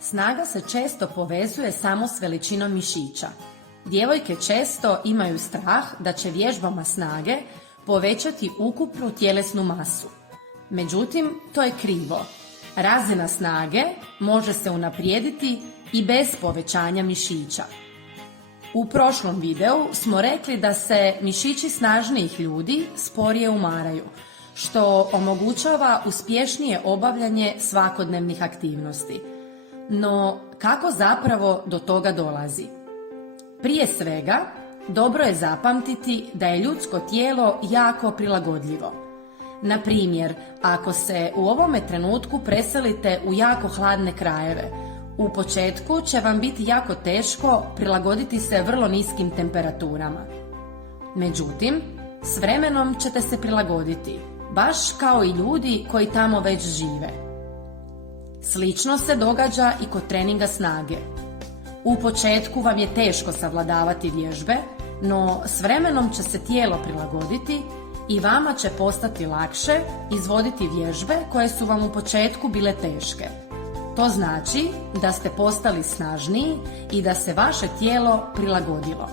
Snaga se često povezuje samo s veličinom mišića. Djevojke često imaju strah da će vježbama snage povećati ukupnu tjelesnu masu. Međutim, to je krivo. Razina snage može se unaprijediti i bez povećanja mišića. U prošlom videu smo rekli da se mišići snažnijih ljudi sporije umaraju, što omogućava uspješnije obavljanje svakodnevnih aktivnosti. No, kako zapravo do toga dolazi? Prije svega, dobro je zapamtiti da je ljudsko tijelo jako prilagodljivo. Na primjer, ako se u ovome trenutku preselite u jako hladne krajeve, u početku će vam biti jako teško prilagoditi se vrlo niskim temperaturama. Međutim, s vremenom ćete se prilagoditi, baš kao i ljudi koji tamo već žive. Slično se događa i kod treninga snage. U početku vam je teško savladavati vježbe, no s vremenom će se tijelo prilagoditi i vama će postati lakše izvoditi vježbe koje su vam u početku bile teške. To znači da ste postali snažniji i da se vaše tijelo prilagodilo.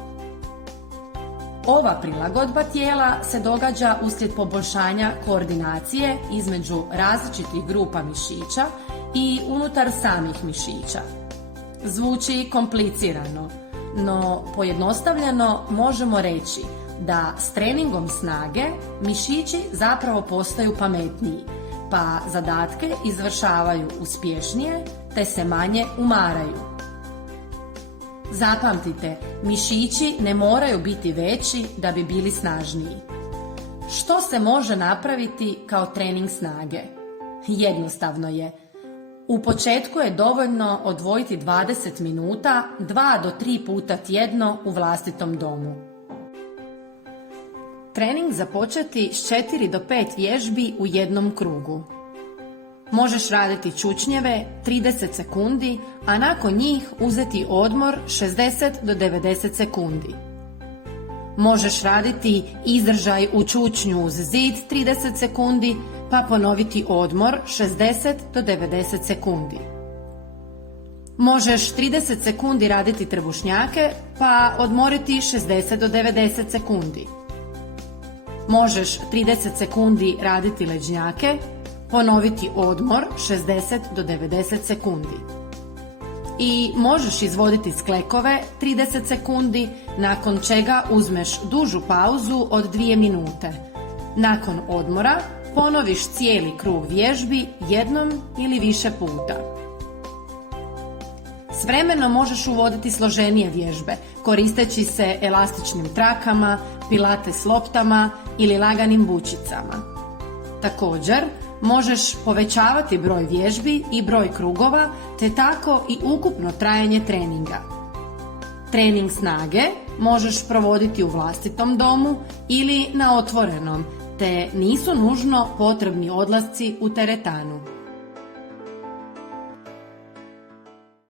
Ova prilagodba tijela se događa uslijed poboljšanja koordinacije između različitih grupa mišića i unutar samih mišića. Zvuči komplicirano, no pojednostavljeno možemo reći da s treningom snage mišići zapravo postaju pametniji, pa zadatke izvršavaju uspješnije te se manje umaraju. Zapamtite, mišići ne moraju biti veći da bi bili snažniji. Što se može napraviti kao trening snage? Jednostavno je. U početku je dovoljno odvojiti 20 minuta 2 do 3 puta tjedno u vlastitom domu. Trening započeti s 4 do 5 vježbi u jednom krugu. Možeš raditi čučnjeve 30 sekundi, a nakon njih uzeti odmor 60 do 90 sekundi. Možeš raditi izdržaj u čučnju uz zid 30 sekundi, pa ponoviti odmor 60 do 90 sekundi. Možeš 30 sekundi raditi trbušnjake, pa odmoriti 60 do 90 sekundi. Možeš 30 sekundi raditi leđnjake, ponoviti odmor 60 do 90 sekundi. I možeš izvoditi sklekove 30 sekundi, nakon čega uzmeš dužu pauzu od 2 minute. Nakon odmora ponoviš cijeli krug vježbi jednom ili više puta. S vremenom možeš uvoditi složenije vježbe, koristeći se elastičnim trakama, pilates loptama ili laganim bučicama. Također, možeš povećavati broj vježbi i broj krugova, te tako i ukupno trajanje treninga. Trening snage možeš provoditi u vlastitom domu ili na otvorenom, te nisu nužno potrebni odlasci u teretanu.